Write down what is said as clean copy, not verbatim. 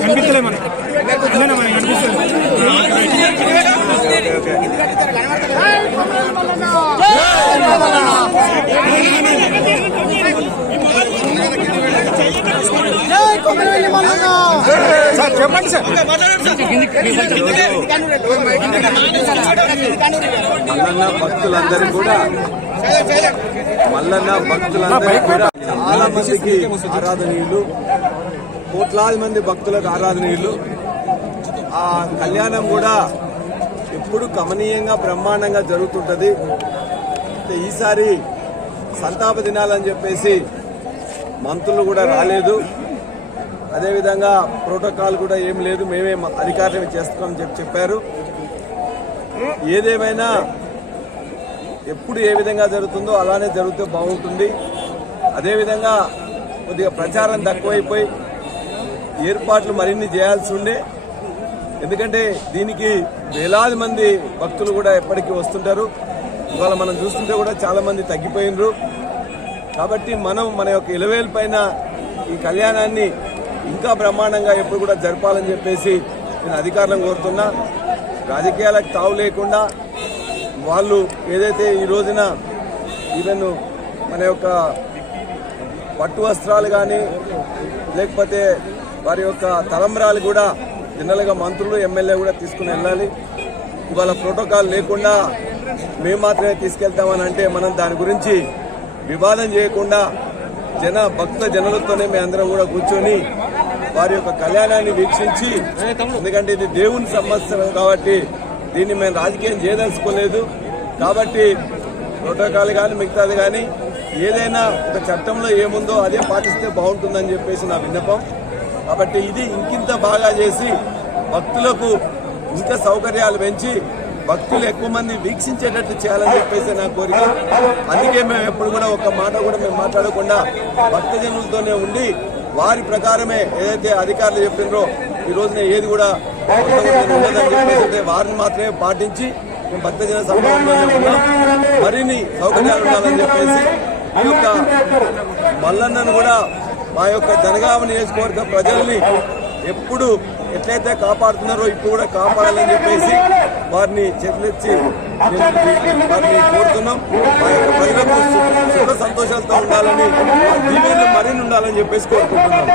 కనిపించలే మనకి అన్న మనకి కనిపిస్తుంది. సార్ చెప్పండి సార్. మల్లన్న భక్తులందరూ కూడా చాలా మందికి ఆరాధనీయులు, కోట్లాది మంది భక్తులకు ఆరాధనీయులు. ఆ కళ్యాణం కూడా ఎప్పుడు కమనీయంగా బ్రహ్మాండంగా జరుగుతుంటది. ఈసారి సంతాప దినాలని చెప్పేసి మంత్రులు కూడా రాలేదు. అదేవిధంగా ప్రోటోకాల్ కూడా ఏం లేదు, మేమే అధికారులు చేస్తామని చెప్పారు. ఏదేమైనా ఎప్పుడు ఏ విధంగా జరుగుతుందో అలానే జరిగితే బాగుంటుంది. అదేవిధంగా కొద్దిగా ప్రచారం తక్కువైపోయి ఏర్పాట్లు మరిన్ని చేయాల్సి ఉండే, ఎందుకంటే దీనికి వేలాది మంది భక్తులు కూడా ఎప్పటికీ వస్తుంటారు. ఇవాళ మనం చూస్తుంటే కూడా చాలా మంది తగ్గిపోయినరు. కాబట్టి మనం మన యొక్క ఇలవేలు పైన ఈ కళ్యాణాన్ని ఇంకా బ్రహ్మాండంగా ఎప్పుడు కూడా జరపాలని చెప్పేసి నేను అధికారులను కోరుతున్నా. రాజకీయాలకు తావు లేకుండా వాళ్ళు ఏదైతే ఈ రోజున ఈవెన్ మన యొక్క పట్టు వస్త్రాలు కానీ లేకపోతే వారి యొక్క తలంబ్రాలు కూడా జనరల్గా మంత్రులు ఎమ్మెల్యే కూడా తీసుకుని వెళ్ళాలి. ఇవాళ ప్రోటోకాల్ లేకుండా మేము మాత్రమే తీసుకెళ్తామని అంటే మనం దాని గురించి వివాదం చేయకుండా భక్త జనులతోనే మేము అందరం కూడా కూర్చొని వారి యొక్క కళ్యాణాన్ని వీక్షించి, ఎందుకంటే ఇది దేవుని సంవత్సరం కాబట్టి దీన్ని మేము రాజకీయం చేయదలుచుకోలేదు. కాబట్టి ప్రోటోకాల్ కానీ మిగతాది కానీ ఏదైనా ఒక చట్టంలో ఏముందో అదే పాటిస్తే బాగుంటుందని చెప్పేసి నా విన్నపం. కాబట్టి ఇది ఇంకింత బాగా చేసి భక్తులకు ఇంకా సౌకర్యాలు పెంచి భక్తులు ఎక్కువ మంది వీక్షించేటట్టు చేయాలని చెప్పేసి నా కోరిక. అందుకే మేము ఎప్పుడు కూడా ఒక మాట కూడా మేము మాట్లాడకుండా భక్తజనులతోనే ఉండి వారి ప్రకారమే ఏదైతే అధికారులు చెప్పినారో ఈ రోజున ఏది కూడా ఉండదని చెప్పేసి వారిని మాత్రమే పాటించి మేము భక్తజన సంబంధంలోనే ఉన్నాం. మరిన్ని సౌకర్యాలు ఉండాలని చెప్పేసి ఈ యొక్క మల్లన్నను కూడా మా యొక్క జనగామ నియోజకవర్గ ప్రజల్ని ఎప్పుడు ఎట్లయితే కాపాడుతున్నారో ఇప్పుడు కూడా కాపాడాలని చెప్పేసి వారిని చేతులెత్తి వారిని కోరుతున్నాం. మా యొక్క ప్రజలకు సుఖ సంతోషాలతో ఉండాలని, దీవెనలు మరిన్ని ఉండాలని చెప్పేసి కోరుకుంటున్నాం.